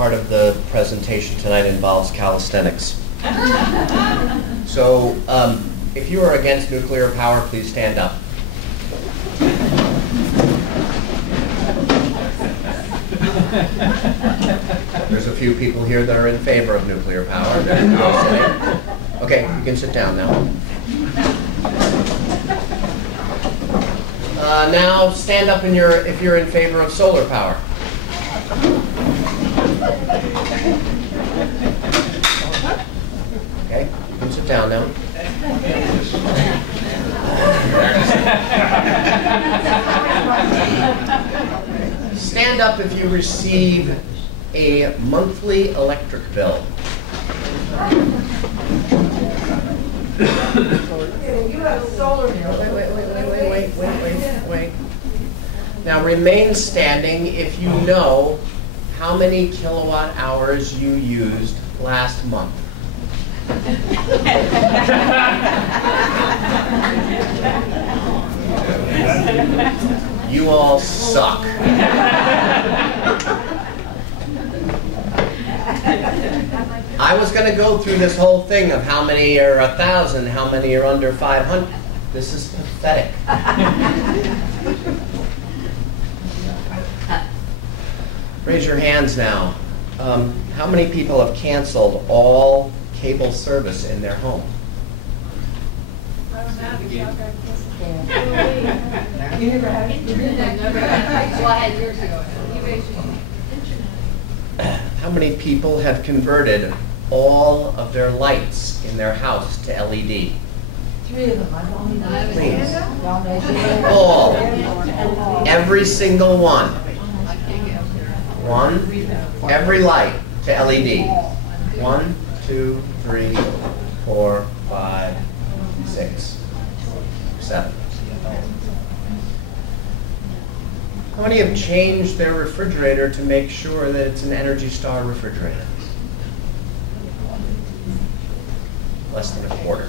part of the presentation tonight involves calisthenics. So if you are against nuclear power, please stand up. There's a few people here that are in favor of nuclear power. Okay, you can sit down now. Now stand up if you're in favor of solar power. Okay, you can sit down now. Stand up if you receive a monthly electric bill. You have solar bill. Wait. Now remain standing if you know how many kilowatt hours you used last month. You all suck. I was going to go through this whole thing of how many are 1,000, how many are under 500. This is pathetic. Raise your hands now. How many people have canceled all cable service in their home? How many people have converted all of their lights in their house to LED? 3 of them. Please. All. Every single one. One. Every light to LED. 1, 2, 3, 4, 5, 6, 7. How many have changed their refrigerator to make sure that it's an Energy Star refrigerator? Less than a quarter.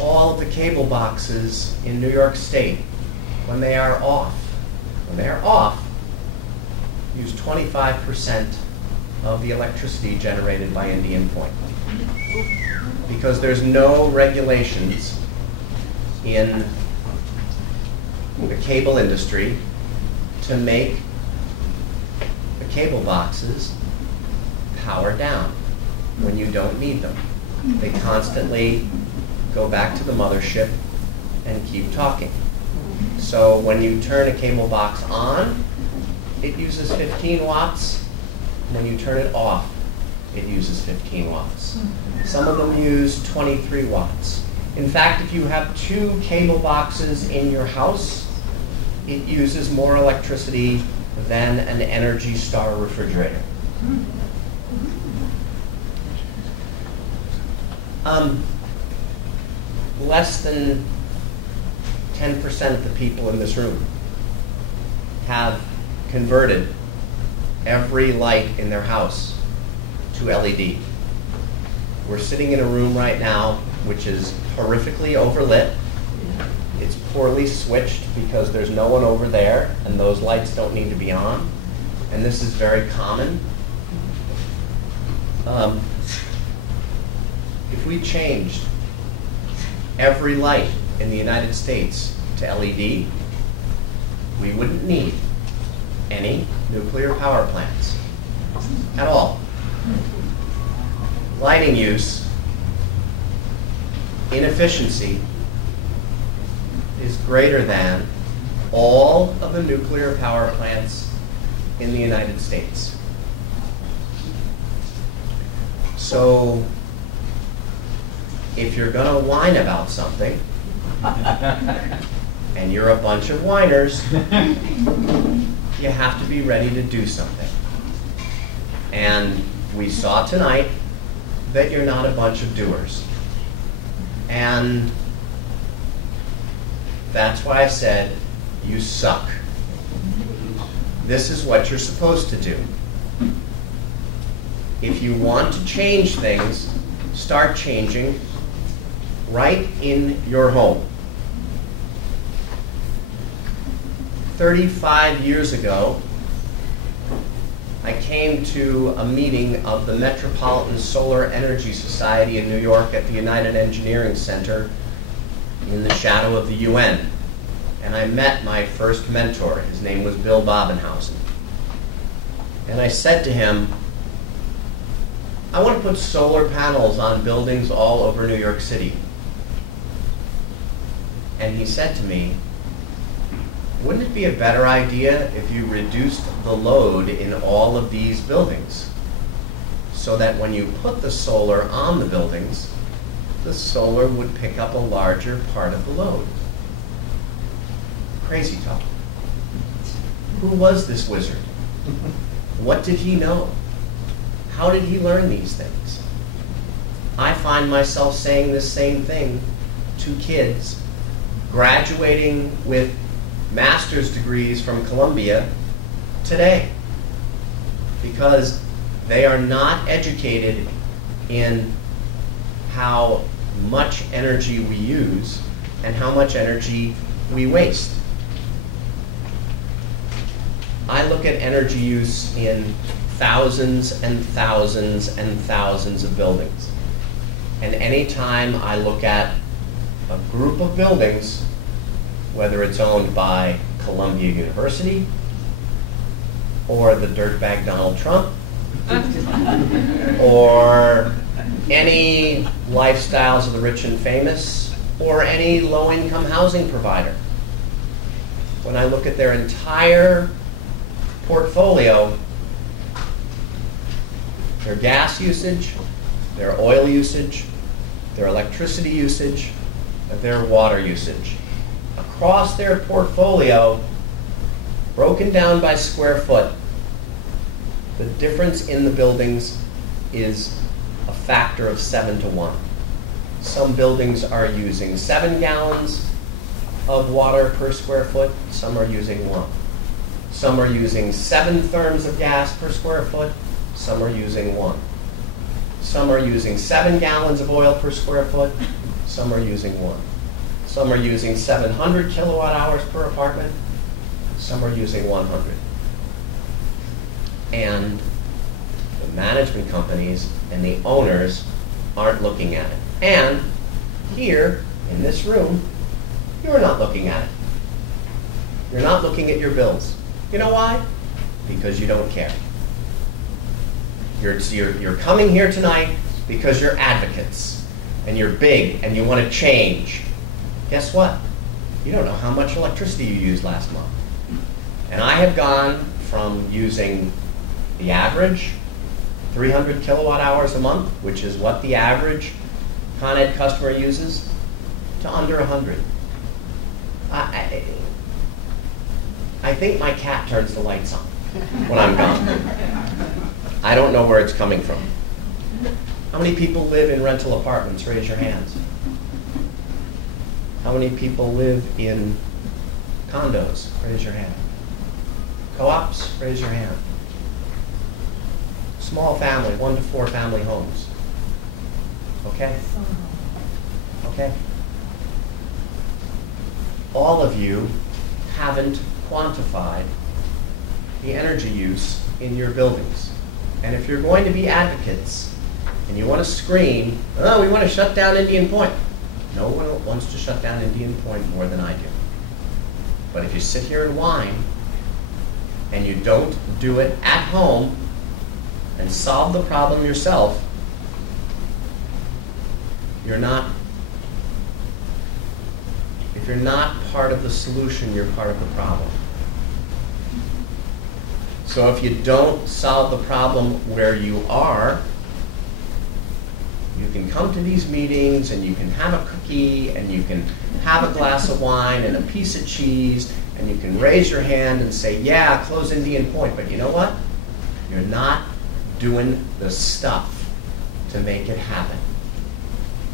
All of the cable boxes in New York State, when they are off, use 25% of the electricity generated by Indian Point. Because there's no regulations in the cable industry to make the cable boxes power down when you don't need them. They constantly go back to the mothership and keep talking. So when you turn a cable box on, it uses 15 watts. When you turn it off, it uses 15 watts. Some of them use 23 watts. In fact, if you have 2 cable boxes in your house, it uses more electricity than an Energy Star refrigerator. Less than 10% of the people in this room have converted every light in their house to LED. We're sitting in a room right now which is horrifically overlit. It's poorly switched because there's no one over there and those lights don't need to be on. And this is very common. If we changed every light in the United States to LED, we wouldn't need any nuclear power plants at all. Lighting use, inefficiency, is greater than all of the nuclear power plants in the United States. So if you're going to whine about something, and you're a bunch of whiners, you have to be ready to do something. And we saw tonight that you're not a bunch of doers. And that's why I said you suck. This is what you're supposed to do. If you want to change things, start changing right in your home. 35 years ago, I came to a meeting of the Metropolitan Solar Energy Society in New York at the United Engineering Center in the shadow of the UN. And I met my first mentor. His name was Bill Bobenhausen. And I said to him, I want to put solar panels on buildings all over New York City. And he said to me, wouldn't it be a better idea if you reduced the load in all of these buildings so that when you put the solar on the buildings, the solar would pick up a larger part of the load? Crazy talk. Who was this wizard? What did he know? How did he learn these things? I find myself saying this same thing to kids graduating with master's degrees from Columbia today, because they are not educated in how much energy we use and how much energy we waste. I look at energy use in thousands and thousands and thousands of buildings. And anytime I look at a group of buildings, whether it's owned by Columbia University or the dirtbag Donald Trump or any lifestyles of the rich and famous or any low-income housing provider, when I look at their entire portfolio, their gas usage, their oil usage, their electricity usage, their water usage, across their portfolio, broken down by square foot, the difference in the buildings is a factor of 7 to 1. Some buildings are using 7 gallons of water per square foot, some are using 1. Some are using 7 therms of gas per square foot, some are using 1. Some are using 7 gallons of oil per square foot, some are using 1. Some are using 700 kilowatt hours per apartment, some are using 100. And the management companies and the owners aren't looking at it. And here, in this room, you're not looking at it. You're not looking at your bills. You know why? Because you don't care. You're coming here tonight because you're advocates, and you're big, and you want to change. Guess what? You don't know how much electricity you used last month. And I have gone from using the average 300 kilowatt hours a month, which is what the average Con Ed customer uses, to under 100. I think my cat turns the lights on when I'm gone. I don't know where it's coming from. How many people live in rental apartments? Raise your hands. How many people live in condos? Raise your hand. Co-ops? Raise your hand. Small family, 1 to 4 family homes. Okay? Okay. All of you haven't quantified the energy use in your buildings. And if you're going to be advocates and you want to scream, oh, we want to shut down Indian Point. No one wants to shut down Indian Point more than I do. But if you sit here and whine and you don't do it at home and solve the problem yourself, you're not, if you're not part of the solution, you're part of the problem. So if you don't solve the problem where you are, you can come to these meetings and you can have a cookie and you can have a glass of wine and a piece of cheese and you can raise your hand and say, yeah, close Indian Point. But you know what? You're not doing the stuff to make it happen.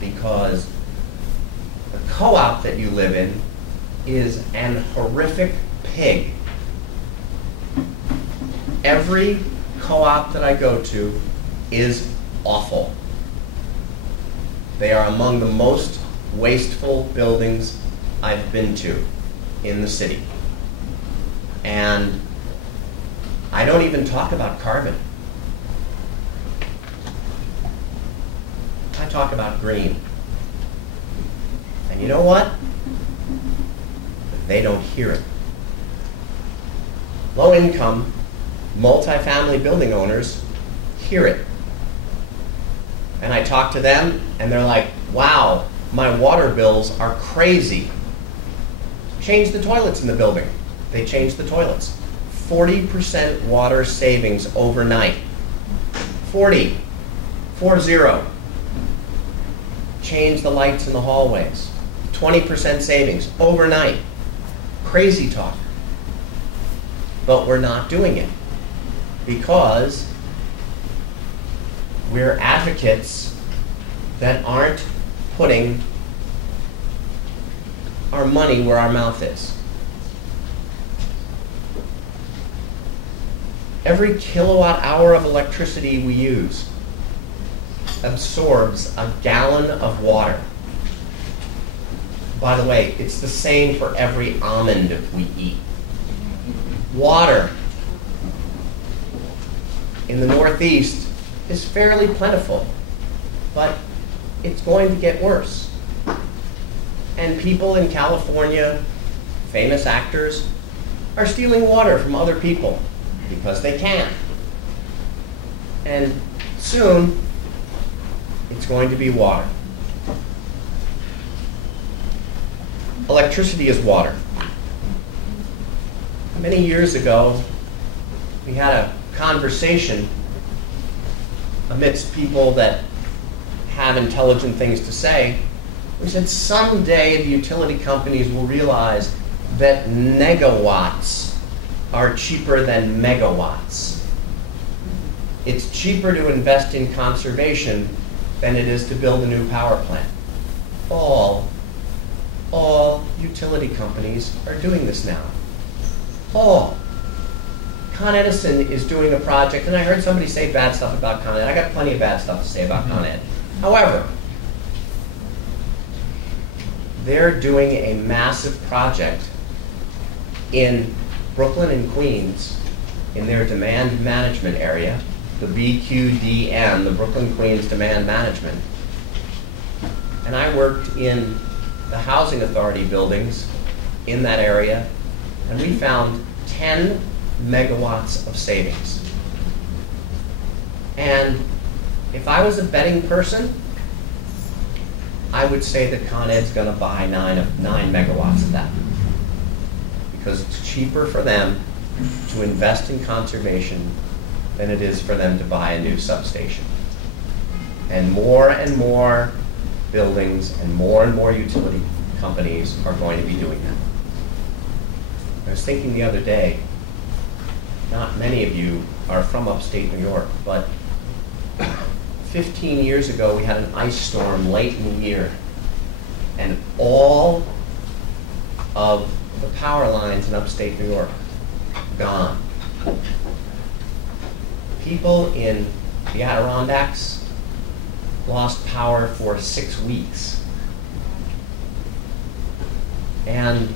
Because the co-op that you live in is an horrific pig. Every co-op that I go to is awful. They are among the most wasteful buildings I've been to in the city. And I don't even talk about carbon. I talk about green. And you know what? They don't hear it. Low-income, multifamily building owners hear it. And I talk to them, and they're like, wow, my water bills are crazy. Change the toilets in the building. They change the toilets. 40% water savings overnight. 40. 40. Change the lights in the hallways. 20% savings overnight. Crazy talk. But we're not doing it because we're advocates that aren't putting our money where our mouth is. Every kilowatt hour of electricity we use absorbs a gallon of water. By the way, it's the same for every almond we eat. Water in the Northeast is fairly plentiful, but it's going to get worse. And people in California, famous actors, are stealing water from other people because they can. And soon, it's going to be water. Electricity is water. Many years ago, we had a conversation amidst people that have intelligent things to say. We said someday the utility companies will realize that negawatts are cheaper than megawatts. It's cheaper to invest in conservation than it is to build a new power plant. All utility companies are doing this now. All. Con Edison is doing a project, and I heard somebody say bad stuff about Con Ed. I got plenty of bad stuff to say about Con Ed. However, they're doing a massive project in Brooklyn and Queens in their demand management area, the BQDM, the Brooklyn Queens Demand Management. And I worked in the housing authority buildings in that area, and we found 10 megawatts of savings. And if I was a betting person, I would say that Con Ed's going to buy 9 megawatts of that, because it's cheaper for them to invest in conservation than it is for them to buy a new substation. And more buildings and more utility companies are going to be doing that. I was thinking the other day, not many of you are from upstate New York, but 15 years ago we had an ice storm late in the year, and all of the power lines in upstate New York gone. People in the Adirondacks lost power for 6 weeks. And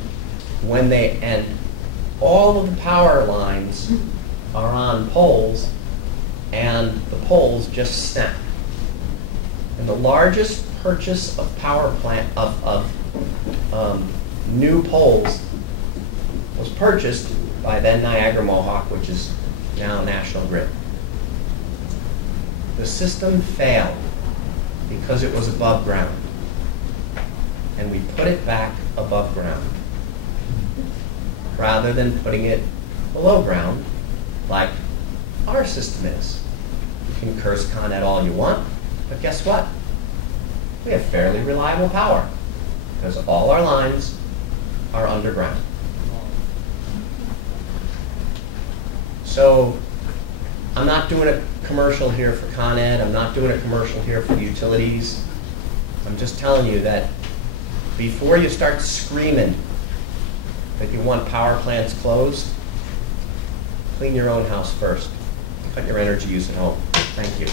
all of the power lines are on poles, and the poles just snap. And the largest purchase of power plant of new poles was purchased by then Niagara Mohawk, which is now National Grid. The system failed because it was above ground, and we put it back above ground rather than putting it below ground like our system is. You can curse Con Ed all you want, but guess what? We have fairly reliable power because all our lines are underground. So I'm not doing a commercial here for Con Ed. I'm not doing a commercial here for the utilities. I'm just telling you that before you start screaming that you want power plants closed, clean your own house first. Cut your energy use at home. Thank you.